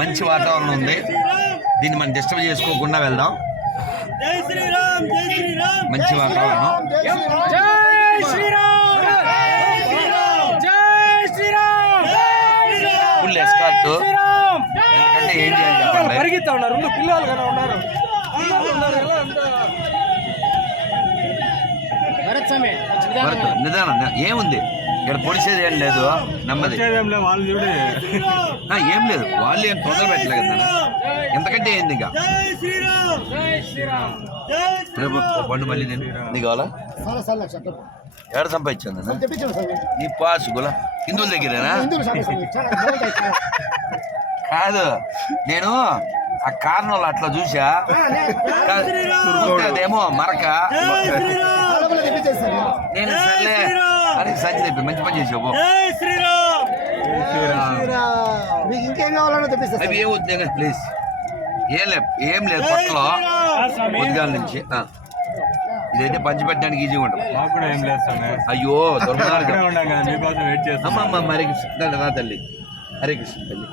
మంచి వాతావరణం ఉంది. దీన్ని మనం డిస్టర్బ్ చేసుకోకుండా వెళ్దాం. మంచి వాతావరణం. ఫుల్ ఎస్కార్ట్ ఎందుకంటే ఏం చేయాలి ఉన్నారు పిల్లలు కదా ఉన్నారు నిదానం. ఏముంది? ఇక్కడ పొడిచేది ఏం లేదు. నమ్మది. వాళ్ళు చూడే. ఏం లేదు. వాళ్ళు ఏం తొందర పెట్టలేదు కదా. ఎంతకంటే ఏంది ఇంకా? జై శ్రీరామ్. జై శ్రీరామ్. జై రేపు ఒక పండు మళ్ళీ నేను. నీకు కావాలా. ఎక్కడ సంపాదించాను నీ పాసు గుల. హిందువుల దగ్గరేనా. కాదు. నేను ఆ కారణంలో అట్లా చూసా. అదేమో మరక. నేను సర్లే. అని సంచి తెప్పి. మంచి పని చేసావు జై శ్రీరామ్. మీకు ఇంకేం కావాలన్నా తెప్పిస్తాను అవి ఏం వద్దు ప్లీజ్. ఏం లేదు ఏం లేదు పక్కలో ఉద్గాల నుంచి ఆ. ఇదైతే పంచిపెట్టడానికి ఈజీగా ఉంటుంది. మాకు కూడా ఏం లేదు స్వామి అయ్యో దొరకడానికి ఇక్కడే ఉన్నాం కదా మీకోసం వెయిట్ చేస్తాం అమ్మ అమ్మ హరే కృష్ణ. రా తల్లి. హరే కృష్ణ తల్లి.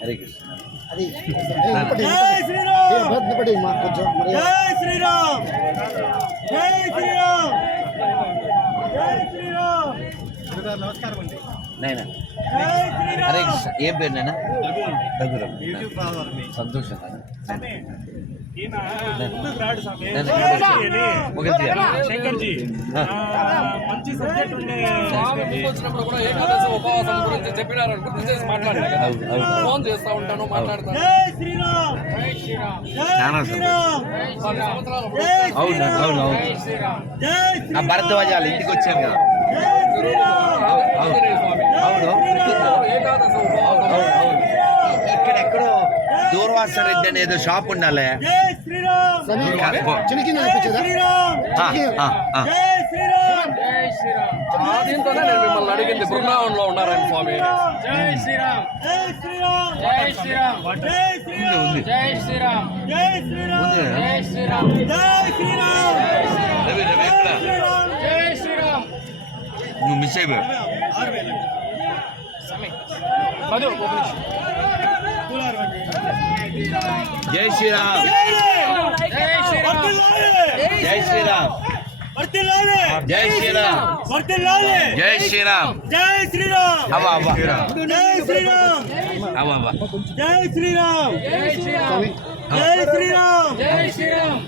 హరే కృష్ణ. అది ఇప్పటి కృష్ణ. ఏం పేరు నాయన రఘురామ్. సంతోషం వచ్చినప్పుడు కూడా ఏకాదశి ఉపవాసం గురించి చెప్పినారు గుర్తు చేసి అవును. ఫోన్ చేస్తా ఉంటాను మాట్లాడతాను. అవును అవును అవును. జై శ్రీరామ్. జై ఆ శ్రీరామ్. భరద్వాజాలు ఇంటికి వచ్చాను కదా జై శ్రీరామ్ అవును ఆంజనేయ స్వామి అవును ఏకాదశి ఉపవాసం అవును అవును ఇక్కడ ఎక్కడో దూర్వాస రెడ్డి అనేది షాప్ ఉండాలి జై శ్రీరామ్ సమీర్ కాదు, పో. చినికి జై తెప్పించదా శ్రీరామ్ ఆ, ఆ, ఆ. జై శ్రీరామ్ జై శ్రీరామ్ ఆ దీంతోనే నేను మిమ్మల్ని అడిగింది బృందావనంలో ఉన్నారని స్వామి జై శ్రీరామ్ జై శ్రీరామ్ జై శ్రీరామ్ జై శ్రీరామ్ ఉంది జై శ్రీరామ్ జై శ్రీరామ్ ఉంది జై శ్రీరామ్ జై శ్రీరామ్ రవి రవి ఎక్కడ శ్రీరామ్ జై శ్రీరామ్ నువ్వు మిస్ అయిపోయావు మధు ఒక నిమిషం. జై శ్రీరామ్ జై శ్రీరామ్ జై శ్రీరామ్ జై శ్రీరామ్ జై శ్రీరామ్ జై శ్రీరామ్ అవ్వ అవ్వ జై శ్రీరామ్ అవ్వ అవ్వ జై శ్రీరామ్ జై శ్రీరామ్ జై శ్రీరామ్ జై శ్రీరామ్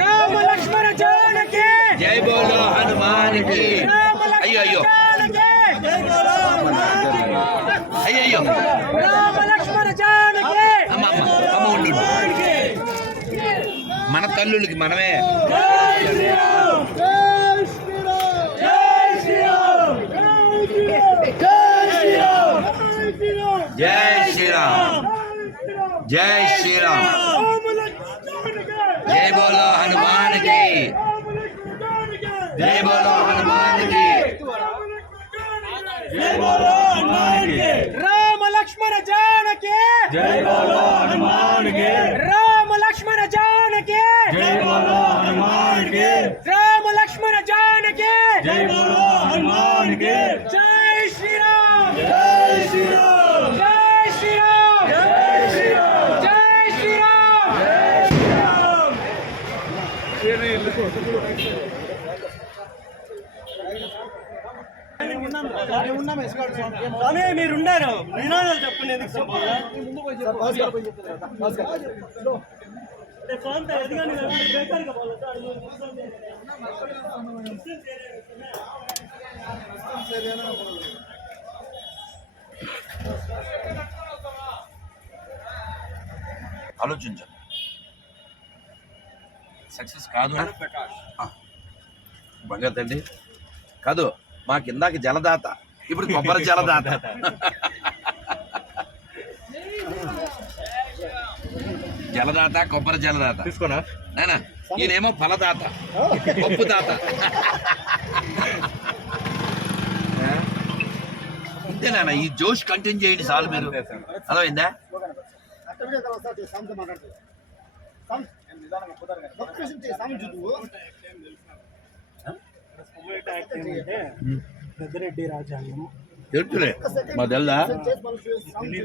రామ లక్ష్మణ జానకి జై బోలో హనుమానికి అయ్యో అయ్యో బోలో అయ్యో అయ్యో రామ లక్ష్మణ జానకి! అమ్మ అమ్మ అమ్మ ఉండు ఉండు. మన తల్లులకి మనమే. జై శ్రీరామ్. జై శ్రీరామ్. జై శ్రీరామ్ జై శ్రీరామ్ జై శ్రీరామ్ జై శ్రీరామ్ జై బోలో హనుమానికి జై బోలో హనుమానికి జై బోలో హనుమాన్కి రామ లక్ష్మణ జానకి జై బోలో హనుమాన్కి రామ లక్ష్మణ జానకి జై బోలో హనుమాన్కి రామ లక్ష్మణ జానకి జై బోలో హనుమాన్కి జై శ్రీరామ్ జై శ్రీరామ్ జై శ్రీరామ్ జై శ్రీరామ్ జై శ్రీరామ్ స్వామి మీరు ఉండారు నినాదాలు చెప్పండి ఎందుకు చెప్పాలా అంటే స్వామి ఎదుగాని బేకారుగా పోలేదు సార్. మీరు కూర్చోండి. ఆలోచించండి సక్సెస్ కాదు. బంగారు తండ్రి కాదు మాకు ఇందాక జలదాత. ఇప్పుడు కొబ్బరి జలదాత. జలదాత కొబ్బరి జలదాత. తీసుకోనా? నానా ఈయనేమో ఫలదాత పప్పు దాత. నాన్న ఈ జోష్ కంటిన్యూ చేయండి చాలు మీరు. అర్థమైందా? అట్ట వీడియో పెద్దరెడ్డి రాజ్యాంగం తెలుసులే మా తెల్దా చేసి మళ్ళీ